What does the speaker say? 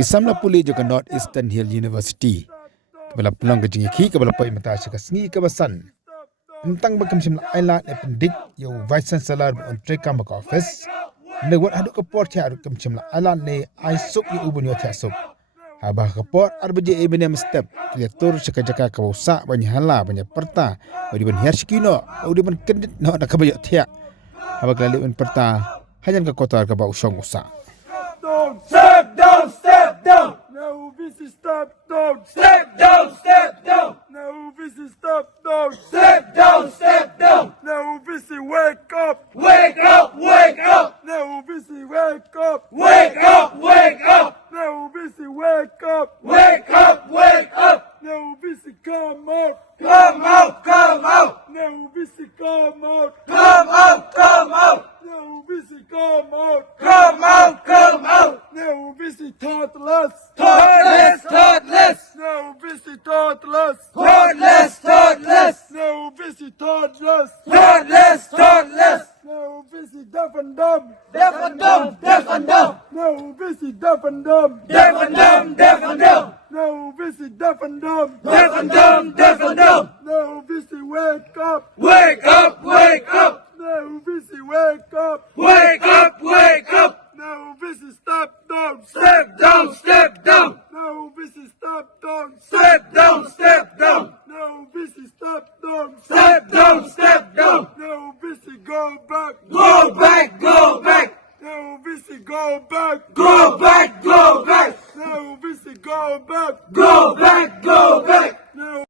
ki Samla Pule Jaka North Eastern Hill University kabala pulang ke jingi kabala pai mata shaka sngi kabasan entang bakam simla ailat e pendik yo vice chancellor on treka mak office ne wat hadu ka port ya kam simla ailat ne ai sup yo ubun yo cha sup haba ka port arbaje e benem step direktur shaka Jaka ka usa banya hala banya perta odi ban Hiar skino odi ban kendit no na kabayo Thiah haba kali ban perta hanyan ka kotor ka ba usong usa Step down, step down. No, this is step down. Step down, step down. No, this is step down. Step down, step down. No, this is wake up. Wake up, wake up. No, this is wake up. Wake up, wake up. No, this is wake up. Wake up, wake up. No, this is come out. Come out, come out. No, this is come out. Come out, come out. No, this is come out. Come out, come out. No, this is thoughtless. Thoughtless, thoughtless. No, this is thoughtless. Thoughtless, thoughtless. No, this is thoughtless. Thoughtless, thoughtless. No, this is deaf and dumb. Deaf and dumb, deaf and dumb. No, this is deaf and dumb. Deaf and dumb, deaf and dumb. No, this is deaf and dumb. Deaf and dumb, deaf and dumb. No, this is wake up. Wake up, wake up. No, this is wake up. Wake up, wake